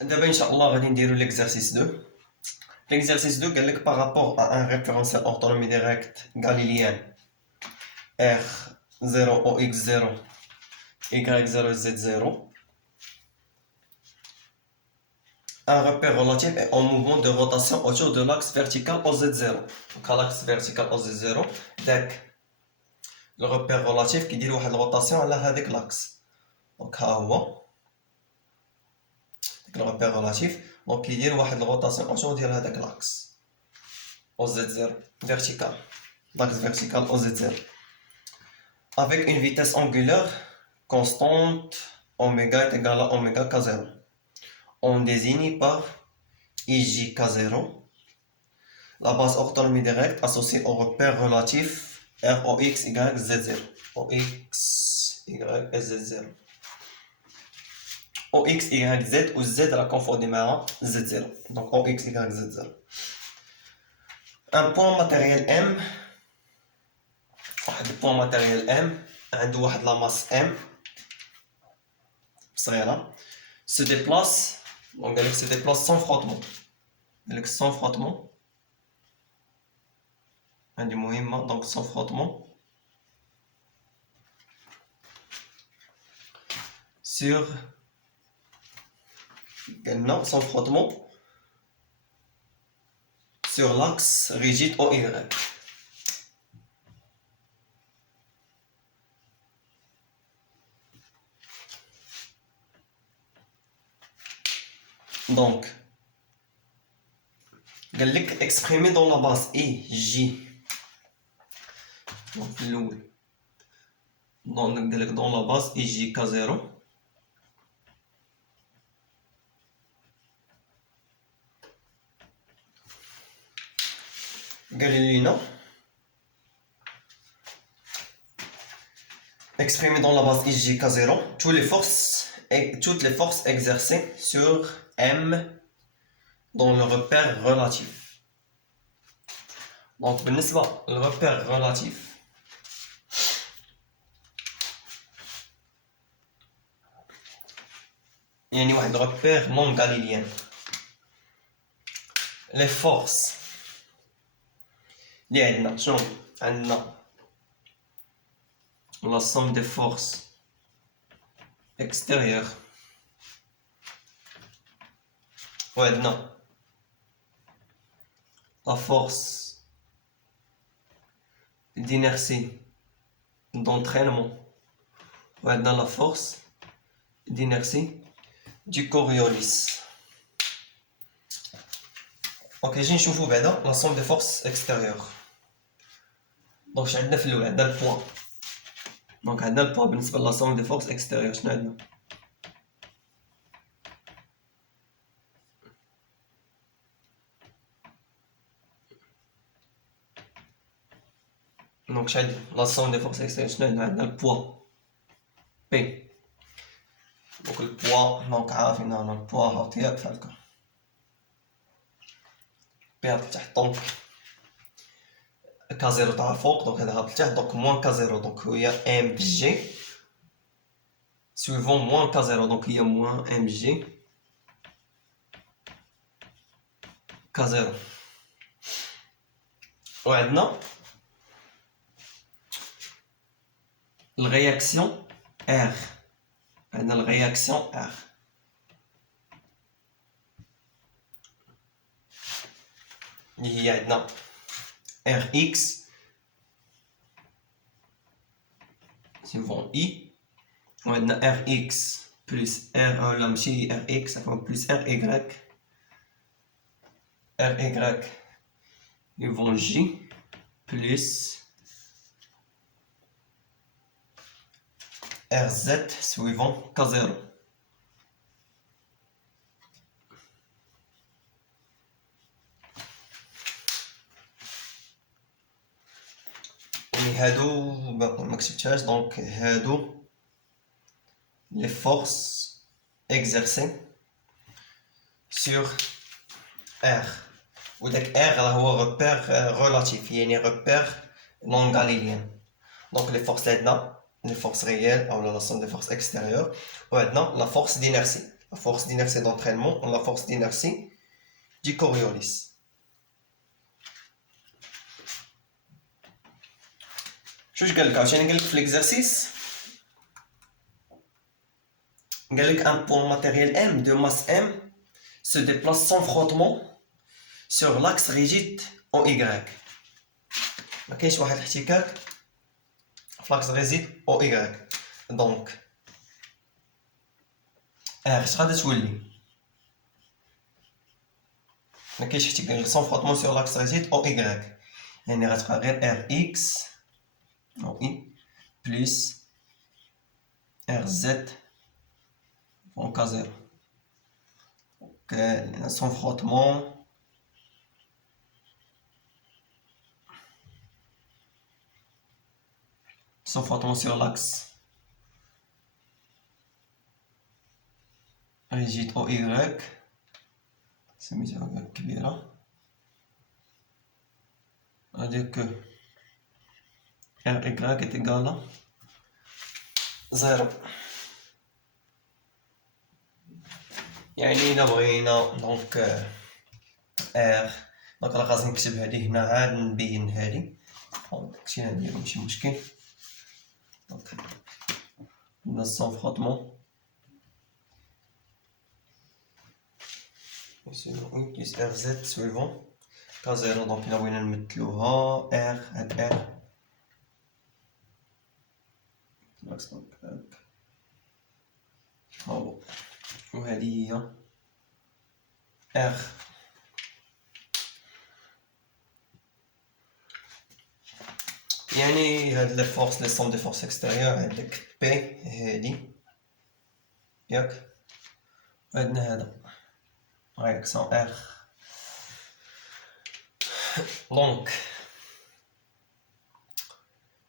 D'abord, Inch'Allah, on va dire l'exercice 2. L'exercice 2, par rapport à un référentiel orthonomie directe galiléen R0, OX0, Y0, Z0, un repère relatif est en mouvement de rotation autour de l'axe vertical OZ0. Donc, à l'axe vertical OZ0, le repère relatif qui dit une rotation à l'axe. Donc, le repère relatif, donc il y a une rotation autour de l'axe OZ0 vertical, l'axe vertical OZ0, avec une vitesse angulaire constante oméga est égal à oméga k0. On désigne par IJK0 la base orthonomie directe associée au repère relatif ROX, Y, Z0. OX, Y, Z0. OX, Y, Z ou Z à la conformément Z0. Donc OX, Y, Z0. Un point matériel M, un point matériel M, عنده la masse M, se déplace, donc elle se déplace sans frottement. Sans frottement. Donc sans frottement. Sur. Non, sans frottement. Sur l'axe rigide OY. Donc, exprimé dans la base IJ. Donc, dans la base IJK0. Galilino. Exprimé dans la base IJK0, toutes les forces exercées sur M dans le repère relatif. Donc, le repère relatif. Il y a un repère non galilien. Les forces. Il y a la somme des forces extérieures. Ouais, non. La force d'inertie, d'entraînement. Ouais, dans la force d'inertie du Coriolis. Ok, j'ai نشوفوا بعدا la somme des forces extérieures. Donc عندنا في الأول عندنا البوان. Donc عندنا البوان بالنسبة ل la somme des forces extérieures شنو عندنا؟ Donc شنو عندنا؟ la somme des forces extérieures شنو عندنا؟ عندنا البوان P. Donc البوان دونك عارفين أن البوان هاوتياك بحال هكا. P هاد لتحت دونك K0 تاع الفوق دونك هذا هاد لتحت دونك موان K0 دونك هي ام جي suivant موان K0 دونك هي موان ام جي K0. وعندنا الرياكسيون R. عندنا الرياكسيون R. اللي هي عندنا Rx suivant I. وعندنا Rx plus R لا ماشي Rx plus Ry. Ry suivant J plus Rz suivant K0. هادو ما كتبتهاش دونك هادو les forces exercées sur R. وداك R هو repère relatif يعني repère non galilien. Donc les forces عندنا les forces réelles ou la somme des forces extérieures وعندنا la force d'inertie. la force d'inertie d'entraînement ou la force d'inertie du Coriolis. شوش قالك عاوتاني قالك في l'exercice قالك un point matériel M de masse M se déplace sans frottement sur l'axe rigide en Y. ما كاينش واحد الاحتكاك في l'axe rigide en Y. دونك اش غادا تولي ما كاينش احتكاك sans frottement sur l'axe rigide en Y. يعني غتبقى غير Rx او I plus RZ en K0. Donc, sans frottement. Sans frottement sur l'axe rigide au Y. C'est mesure كبيرة. C'est-à-dire que RY est égal à 0. يعني إلا بغينا دونك R دونك راه غادي نكتب هادي هنا عاد نبين هادي داكشي نديرو ماشي مشكل. دونك عندنا sans frottement plus RZ suivant K0. دونك إلا بغينا نمثلوها R هاد R هاهو وهادي هي R. يعني هاد لي فورس لي سوم دي فورس اكستيريور عندك بي هادي ياك وعندنا هذا رياكسيون ار. دونك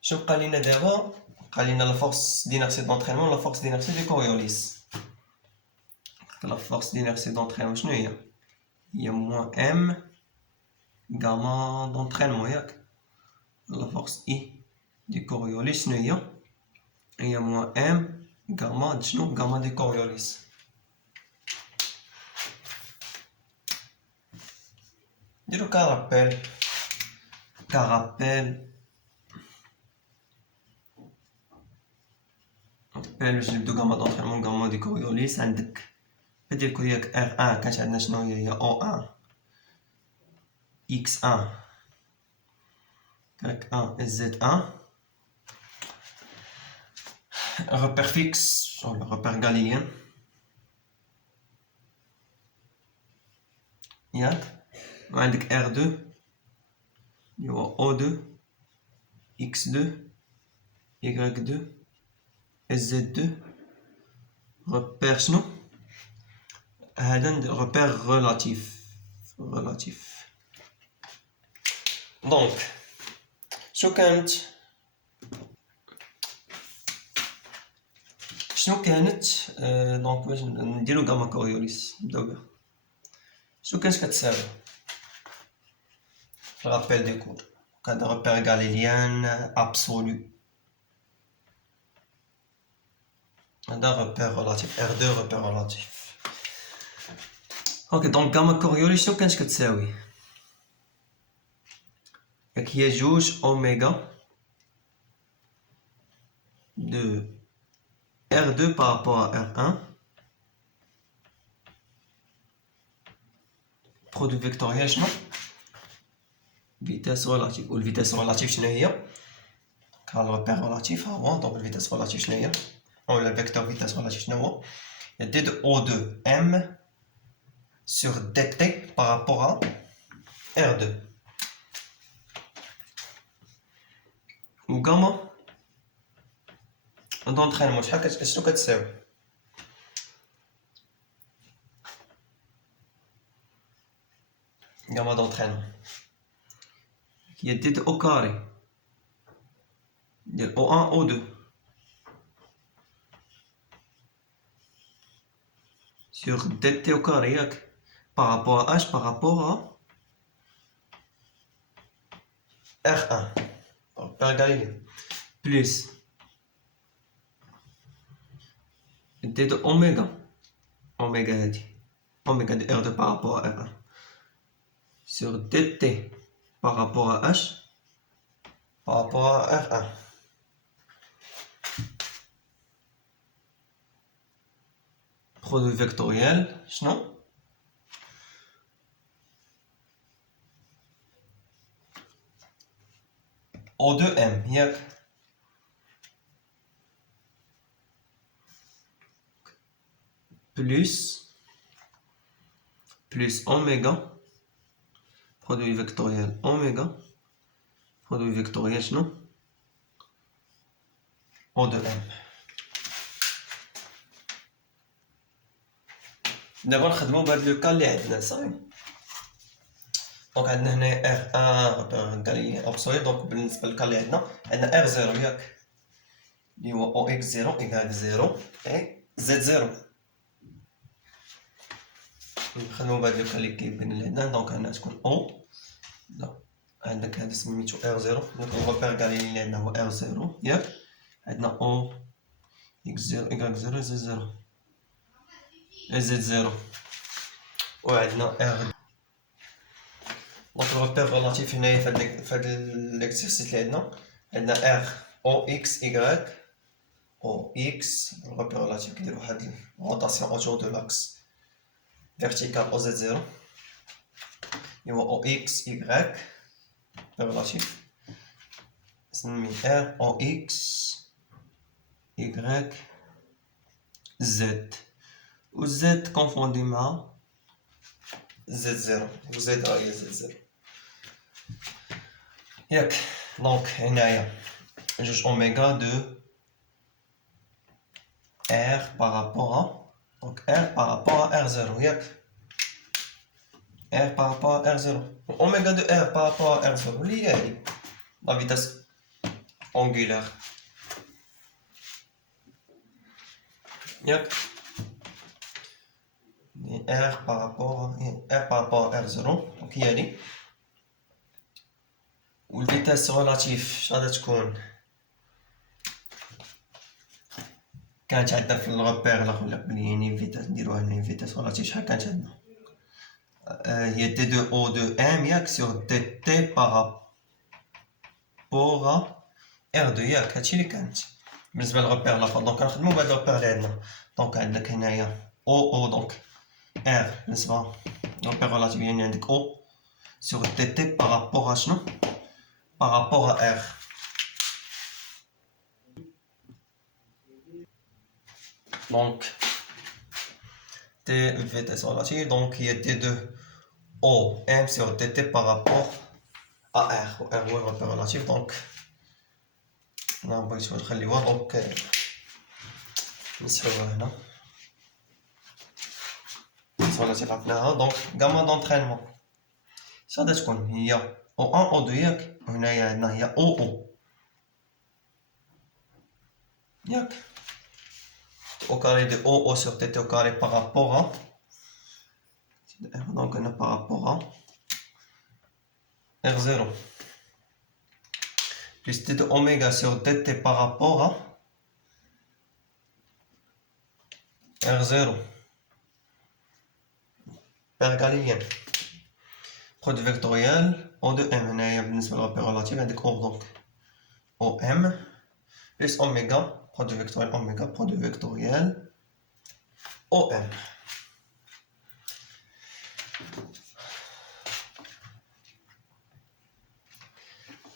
شنو بقى لينا دابا؟ بقى لينا لا فورس دينيرسي دونطرينمون لا فورس دينيرسي دو كوريوليس. لا فورس دينيرسي دونطرينمون شنو هي؟ هي موان ام غاما دونطرينمون ياك. La force I du Coriolis شنو هي؟ هي موان ام غاما شنو؟ غاما دي كوريوليس. نديرو كرابيل باش نبدو غاما دونطرينمون غاما دي كوريوليس. عندك بدير كوياك R1 كانت عندنا شنو هي O1 X1 كاك 1 Z1 repère fixe ولا repère galilien ياك. وعندك R2 اللي هو O2 X2 Y2 Z2 repère شنو هذا repère relatif. دونك شنو كانت دونك باش نديرو غاما كوريوليس نبداو بها. شنو كانت كتساوي في الرابيل دي كور؟ هذا repère galilien absolu. هذا repère relatif R2 repère relatif. اوكي دونك غاما كوريوليس شنو كانت كتساوي؟ ياك هي جوج اوميغا de R2 par rapport à R1 produit vectoriel شنو؟ vitesse relative. و الفيتاس relative شنو هي؟ كان الريبير relatif ها هو. دونك الفيتاس relative شنو هي؟ او لا فيكتور vitesse relative شنو هو؟ d de O2 M sur dt par rapport à R2. و غاما دونطرينمون شنو كتساوي؟ غاما دونطرينمون هي دي او كاري ديال O1 O2 sur dt au carré ياك par rapport à h par rapport à R1 par galilien plus d de oméga oméga هادي oméga de R2 par rapport à R1 sur dt par rapport à H par rapport à R1. Produit vectoriel, non? O2M, ياك plus oméga produit vectoriel oméga produit vectoriel non O2M. دابا نخدمو بهاد لو كال اللي عندنا صافي. دونك عندنا هنا R1 قال لي ابسولي. دونك بالنسبه للكال اللي عندنا R0 ياك اللي هو OX0 Y0 اي Z0. نخدمو بهاد لو كال اللي كيبان اللي عندنا. دونك هنا تكون او لا عندك هذا سميتو R0. دونك الغوبير قال لي اللي عندنا هو R0 ياك. عندنا او X0 Y0 Z0 Z0 وعندنا R. دونك الغوبير ريلاتيف هنايا فهاد ليكزيرسيس اللي عندنا R O X Y O X. الغوبير ريلاتيف كيدير واحد روتاسيون اوتور دو لاكس فيرتيكال O Z0 اللي هو O X Y ريلاتيف نسمي R O X Y Z و Z كونفوندي مع Z0 و Z هي Z0 ياك. دونك هنايا جوج اوميغا دو R par rapport à donc R par rapport à R0 ياك. R par rapport à R0 oméga de R par rapport à R0 اللي هي هادي la vitesse angulaire ياك. R par rapport à R0 دونك هي هادي. و الفيتاس ريلاتيف شغادا تكون كانت عندنا في الغوبير الاخر ولا يعني فيتاس نديروها هنا فيتاس ريلاتيف شحال كانت عندنا هي دي دو او دو ام ياك سور دي تي بارابور ار دو ياك. هادشي اللي كانت بالنسبه للغوبير الاخر. دونك كنخدمو بهاد الغوبير اللي عندنا. دونك عندك هنايا او دونك ار بالنسبه للغوبير ريلاتيف يعني عندك او سور دي تي بارابور شنو بارابور ار. Donc T vitesse relative, donc il y a T2 O M sur dt par rapport à R. R هو الغوبير relatif. donc انا بغيت نخليوها دونك نسحبوها هنا relatif عرفناها. دونك غاما دونترينمون شغادا تكون هي O1 O2 ياك. وهنايا عندنا هي OO ياك. au carré de OO sur TT au carré par rapport à donc on a par rapport à R0 plus T de oméga sur TT par rapport à R0 pergalien produit vectoriel O de M هنايا بالنسبة للغوبير ريلاتيف عندك O donc OM plus oméga produit vectoriel oméga produit vectoriel OM.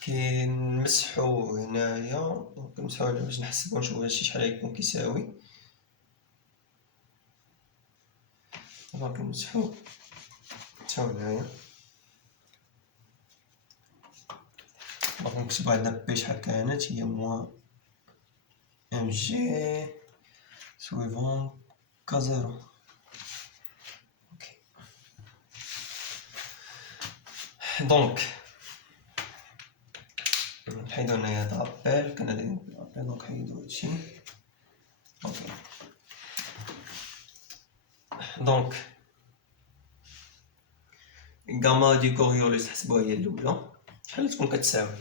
كي نمسحو هنايا دونك نمسحو هنا باش نحسبو نشوفو هادشي شحال غيكون كيساوي. دونك نمسحو حتى هنايا. دونك نكتبو عندنا بي شحال كانت هي موان ام جي سويفون K0. اوكي دونك نحيدو هنايا هاد لابيل كنا دايرين لابيل. دونك نحيدو هادشي. اوكي دونك غاما دي كوريوليس حسبوها هي الاولى شحال تكون كتساوي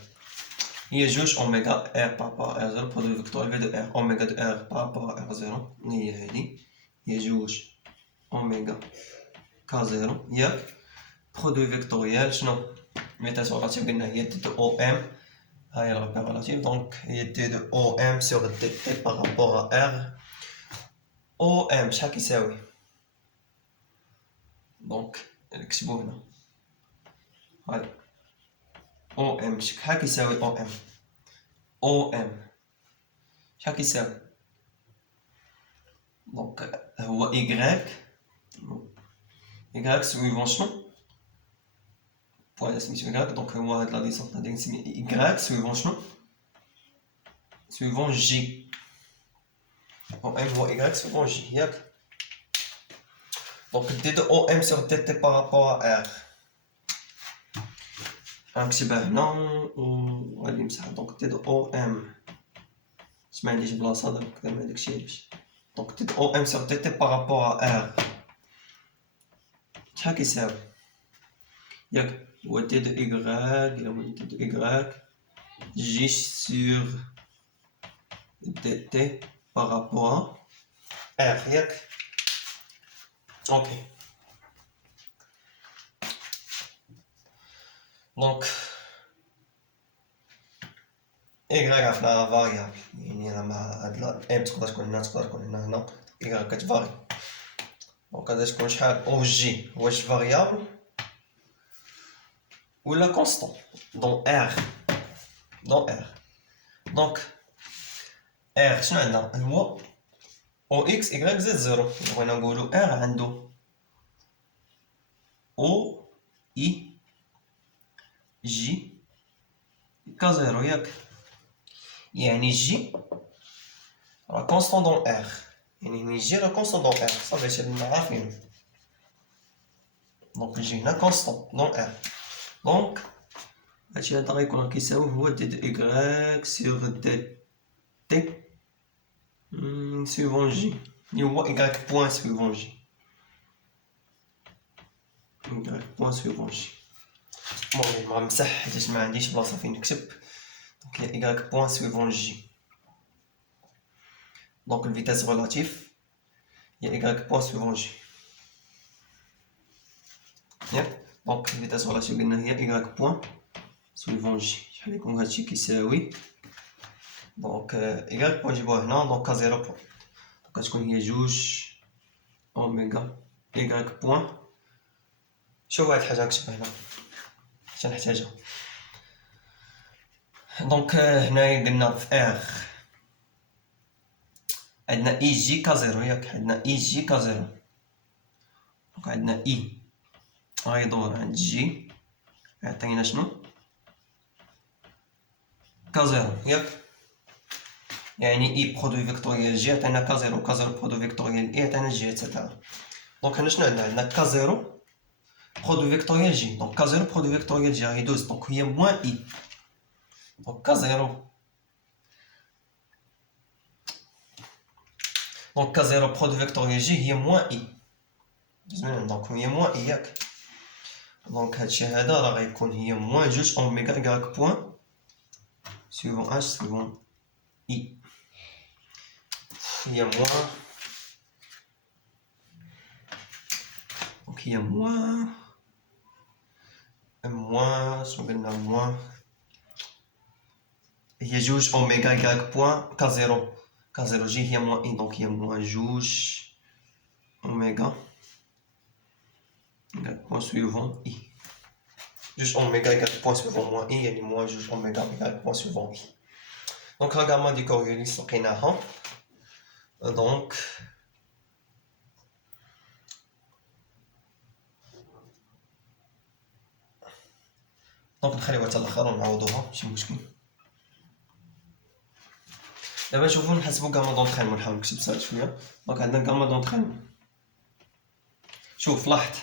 هي جوج اوميغا ار بارابور ار زيرو برودوي فيكتوريال في دو ار اوميغا دو ار بارابور ار زيرو هي هادي هي جوج اوميغا كا زيرو ياك برودوي فيكتوريال شنو فيتاس ريلاتيف قلنا هي تي دو او ام هاي الرابير ريلاتيف دونك هي تي دو او ام سور دي تي بارابور ا ار او ام شحال كيساوي دونك نكتبو هنا هاي او ام شحال كيساوي او ام او ام شحال كيساوي دونك هو y سويفون شنو بوان سميتو y دونك هو هاد لا ديسونس غادي نسمي y سويفون شنو سويفون جي او ام هو y سويفون جي ياك دونك دي دو او ام سور دي تي بارابور ا ار غنكتبها هنا وغادي نمسحها دونك دي دو او ام ما عنديش بلاصه دونك ما داكشي علاش دونك دي دو او ام سور دي تي بارابور ا ار شحال كيساوي ياك هو دي دو إيكغاك إلا هو دي دو إيكغاك جي سور دي تي بارابور ار ياك اوكي دونك إيكغاك عرفنا فاريابل يعني راه مع هاد ام تقدر تكون هنا تقدر تكون هنا إيكغاك كتفاري دونك غادي تكون شحال او جي واش فاريابل ولا كونستون دون ار دونك ار شنو عندنا هو او اكس y زائد زيرو بغينا نقولو ار عندو او اي جي كا زيرو ياك يعني جي راه كونستون دون ار يعني ملي جي راه كونستون دون ار صافي هادشي اللي عارفين دونك جي هنا كونستون دون ار دونك هادشي هذا غيكون كيساوي هو دي دو y سور دي تي سويفون جي اللي هو y بوان سويفون جي y بوان سويفون جي المهم غنمسح حيت ما عنديش بلاصه فين نكتب دونك هي y بوان سويفون جي دونك الفيتاس ريلاتيف هي y بوان سويفون جي ياك دونك الفيتاس ريلاتيف قلنا هي y بوان سويفون جي شحال يكون هادشي كيساوي دونك y بوان نجيبوه هنا دونك كا زيرو بوان دونك غتكون هي جوج اوميغا y بوان شوف هاد الحاجه نكتبها هنا حتى نحتاجها دونك هنايا قلنا في ار عندنا اي جي كا زيرو ياك عندنا اي جي كا زيرو دونك عندنا اي غيدور عند جي يعطينا شنو كا زيرو ياك يعني اي برودوي فيكتوريال جي عطينا كا زيرو برودوي فيكتوريال اي عطينا جي اتسيتيرا دونك هنا شنو عندنا كا زيرو برودوي فيكتوريال جي دونك كا زيرو برودوي فيكتوريال جي غيدوز دونك هي موان اي دونك كا زيرو دونك كا زيرو برودوي فيكتوريال جي هي موان اي زوين دونك هي موان اي ياك دونك هادشي هذا راه غيكون هي موان جوج اوميغا y بوان سويفون اش سويفون اي هي موان دونك هي موان شنو قلنا موان هي جوج اوميغا y بوان كا زيرو جي هي موان اي دونك هي موان جوج اوميغا y بوان سويفون اي جوج اوميغا y بوان سويفون موان اي يعني موان جوج اوميغا y بوان سويفون اي دونك لا غاما دي كوريوليس لقيناها دونك نخليوها حتى الاخر ونعوضوها ماشي مشكل دابا نشوفو نحسبو غاما دونطرينمون نحاول نكتب ساعات شويه دونك عندنا غاما دونطرينمون شوف لاحظ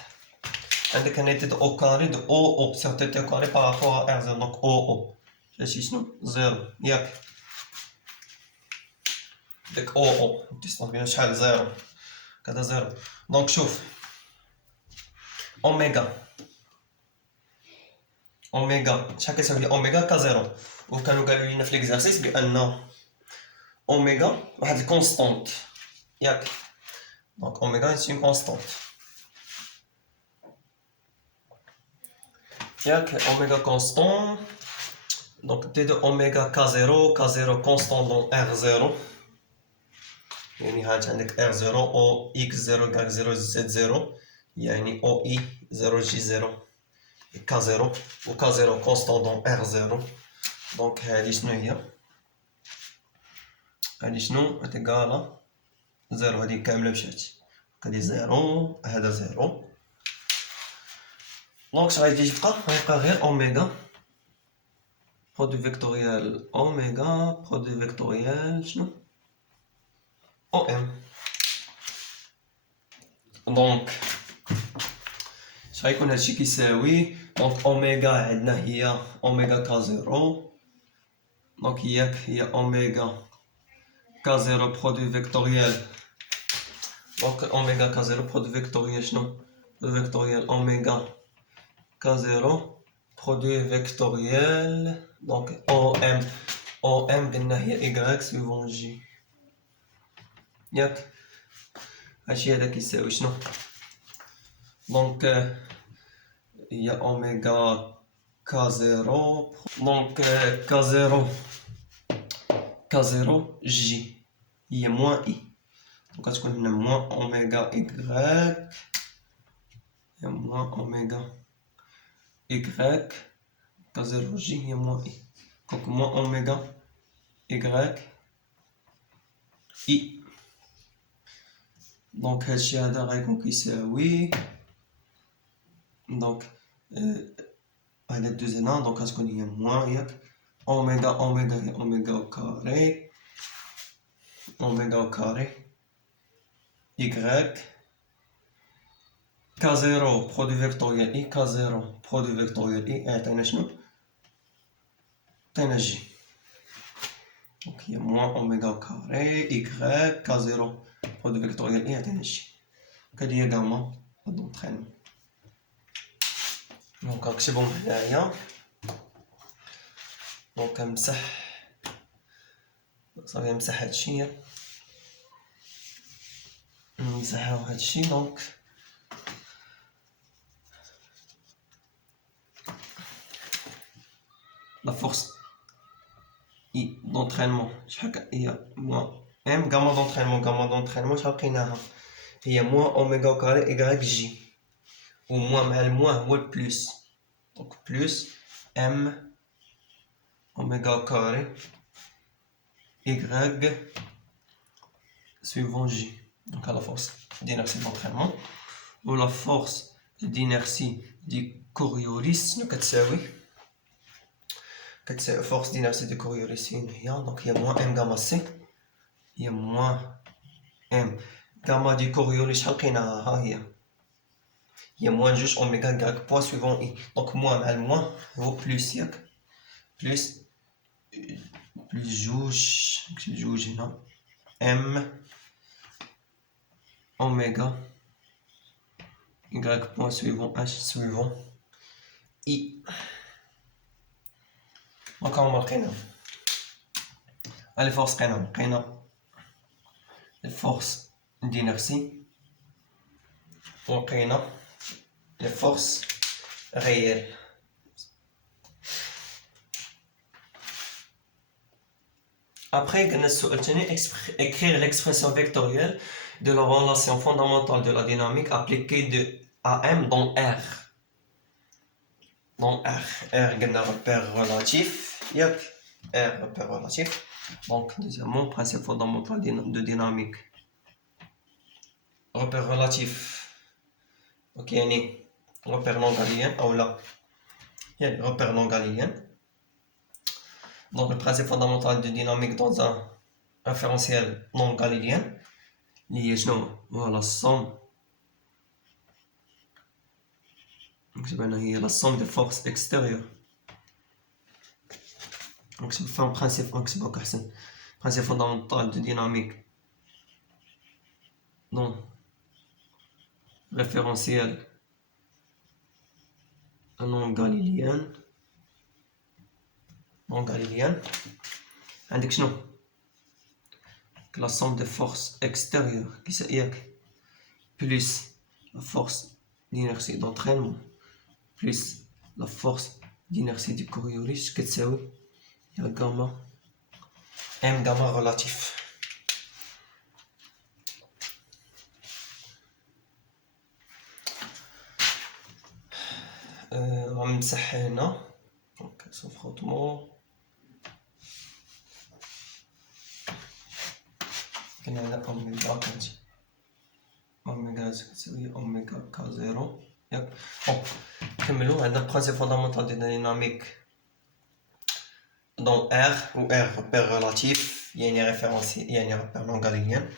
عندك هنا تي او كاري دو او سيغ تي او كاري بارابور ار زيرو دونك او شاشي شنو زيرو ياك داك او ديستونس بين شحال زيرو كذا زيرو دونك شوف اوميغا شحال كتساوي اوميغا كا زيرو وكانوا قالوا لنا في ليكزارسيس بان اوميغا واحد الكونستونت ياك Donc oméga est une constante. Yak oméga constant. Donc T de oméga K0 constant dans R0. يعني هاد عندك R0 أو X0 كاع 0 Z0 يعني OI 0 J0 K0 و K0 constant dans R0. donc هادي شنو هي؟ هادي شنو؟ تيكالا 0 هادي كاملة مشات هادي 0 هذا 0. دونك شغادي يبقى غير أوميغا برودوي فيكتوريال أوميغا برودوي فيكتوريال شنو؟ او ام. دونك شغيكون هادشي كيساوي دونك اوميغا عندنا هي اوميغا كا زيرو. دونك هي اوميغا كا زيرو برودوي فيكتوريال. دونك اوميغا كا زيرو برودوي فيكتوريال شنو؟ برودوي فيكتوريال اوميغا كا زيرو برودوي فيكتوريال. دونك او ام قلنا هي ايكغيك سويفون جي ياك. هادشي هذا كيساوي شنو؟ دونك هي اوميغا كا زيرو. دونك كا زيرو جي هي موان اي. دونك غتكون هنا موان اوميغا ايكغيك هي موان اوميغا ايكغيك كا زيرو جي هي موان اي. دونك موان اوميغا ايكغيك اي. دونك هادشي هذا غيكون كيساوي دونك هذا دوزنا. دونك غتكون هي موان ياك اوميغا هي اوميغا او كاري اوميغا او كاري ايكغيك كا زيرو برودوي فيكتوريال اي كا زيرو برودوي فيكتوريال اي عطينا شنو؟ عطينا جي. دونك هي موان اوميغا او كاري ايكغيك كا زيرو برودوي فيكتوريال اي عطينا جي. هادي هي غاما دونطرينمون. دونك نكتبهم هنايا. دونك نمسح صافي نمسح هادشي نمسحو هادشي. دونك لا فورس اي دونطرينمون شحال هي موان ام غاما دونطرينمون شحال لقيناها هي موان اوميغا كاري ايكغيك جي و موان مع الموان هو البلوس. دونك بلوس ام اوميغا كاري ايكغيك suivant J. Donc à la force d'inertie d'entraînement ou la force d'inertie du Coriolis كتساوي force d'inertie du Coriolis هي donc هي moins m gamma c هي moins m gamma du Coriolis شحال لقيناها ها هي moins جوج اوميغا غاك بوا suivant i. donc moins مع الموان هو بلوس ياك بلوس جوج هنا m oméga y point suivant h suivant i. donc هما لقينا لي فورس لقينا لي فورس دينيرسي ولقينا لي فورس réelles. Après, écrire l'expression vectorielle de la relation fondamentale de la dynamique appliquée de AM dans R. Dans R, R repère relatif. R repère relatif. Donc, deuxièmement, principe fondamental de dynamique. Repère relatif. Donc, il y a un repère non galiléen. Ou là, il y a un repère non galiléen. Donc le principe fondamental de dynamique dans un référentiel non galilien lié la somme. Donc c'est la somme des forces extérieures. Donc c'est un principe fondamental de dynamique non référentiel non galilien. عندك شنو؟ la somme des forces extérieures qui c'est plus la force d'inertie d'entraînement plus la force d'inertie du Coriolis كتساوي gamma m gamma relatif. غنمسح هنا دونك سو فروتمون كاين هنا اوميغا كتساوي اوميغا كا زيرو ياك. نكملو. عندنا البرانسيب فوندامونتال دي ديناميك دون R où R repère relatif يعني référence يعني repère non galiléen.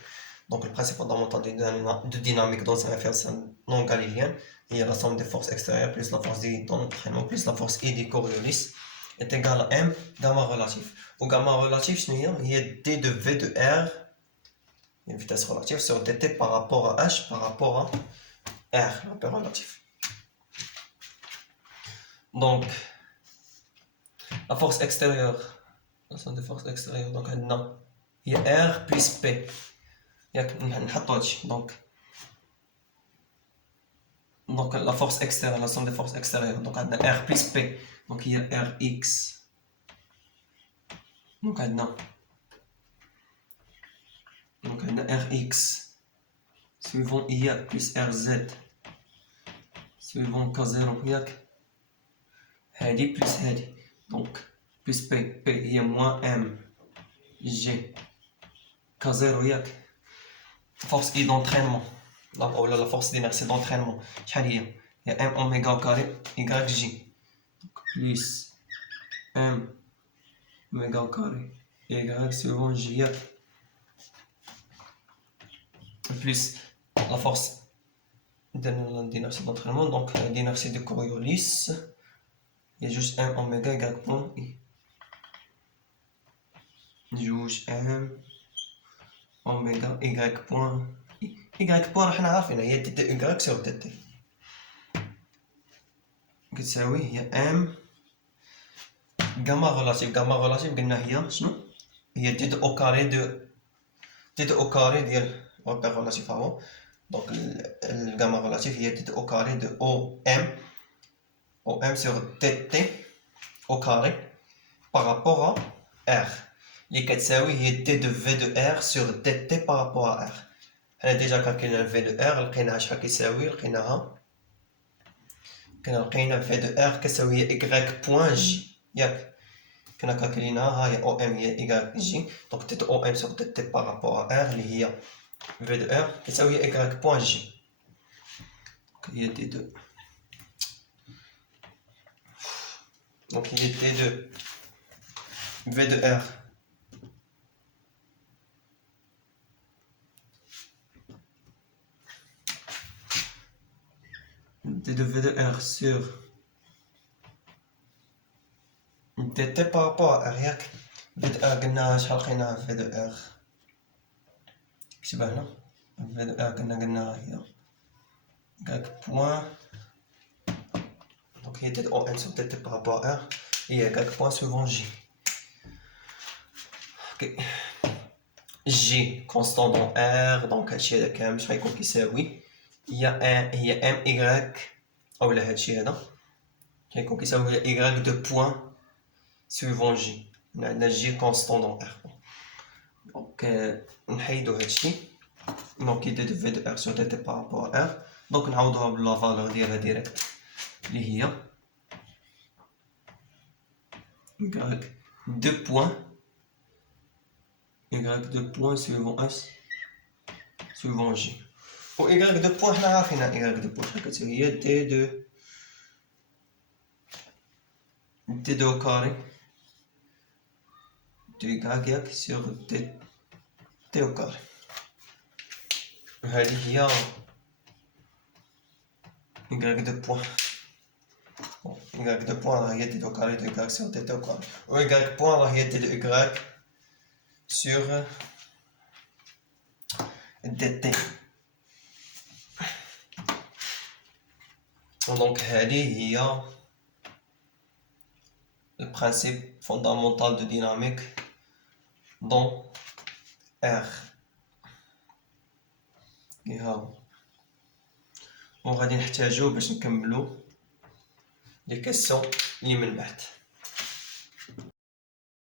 Donc le principe fondamental de dynamique dans une référence non galiléenne, il y a la somme des forces extérieures plus la force d'entraînement plus la force I du Coriolis est égale à M gamma relatif. Ou gamma relatif, il y a D de V de R, une vitesse relative sur dt par rapport à H par rapport à R, repère relatif. Donc la force extérieure, la somme des forces extérieures, donc il y a R plus P. Donc la force extérieure, la somme des forces extérieures, donc on a R plus P, donc il y a Rx, donc on a Rx suivant IA plus Rz suivant K0 ياك هادي plus هادي donc plus P هي moins M G K0 ياك force I d'entraînement ou la force d'inertie d'entraînement شحال هي M oméga au carré YJ plus M oméga au carré Y suivant J plus la force d'inertie d'entraînement, donc l'inertie de Coriolis, il y a juste M oméga Y point I. Juste M oméga Y point I. Y point راح نعرفين هي دي دي Y sur دي دي. كتساوي هي M gamma relative. Gamma relative قلنا هي شنو؟ هي دي دي أو كاري au carré ديال repère relatif avant. Donc le gamma relatif il est au carré de OM sur TT au carré par rapport à R. Les كتساوي هي D de V de R sur DT par rapport à R. On a déjà calculé le V de R, لقيناها شحال كيساوي لقينا V de R كتساوي Y point J ياك. كنا كالكوليناها ها هي OM هي Y J donc تيت OM sur DT par rapport à R اللي هي V de R كتساوي Y point J. Donc il y a T2. Donc il y a T2 V de R T2 V de R sur DT par rapport à R ياك. V de R قلنا شحال لقيناها V de R كتبها هنا V de R قلنا هي Y point donc il était en N sur DT par rapport à R et Y point suivant J. Ok. J constant dans R donc هادشي هذا كامل شحال يكون كيساوي هي M Y اولا هادشي هذا كيكون كيساوي Y دو بوين suivant J. عندنا J constant dans R donc نحيدو هادشي donc il de V de R sur DT par rapport à R donc نعوضوها بلا فالور ديالها ديريكت اللي هي Y deux points suivant S suivant J. و Y deux points حنا عارفينها Y deux points شحال كتساوي هي D2 au carré de Y ياك sur T au carré. هذه هي Y deux points. Y deux points راه هي D au carré de Y sur T au carré. و Y point راه هي D de Y sur dt. Donc هذه هي le principe fondamental de dynamique dans R. وغادي نحتاجو باش نكملو لي كيسيون لي من بعد.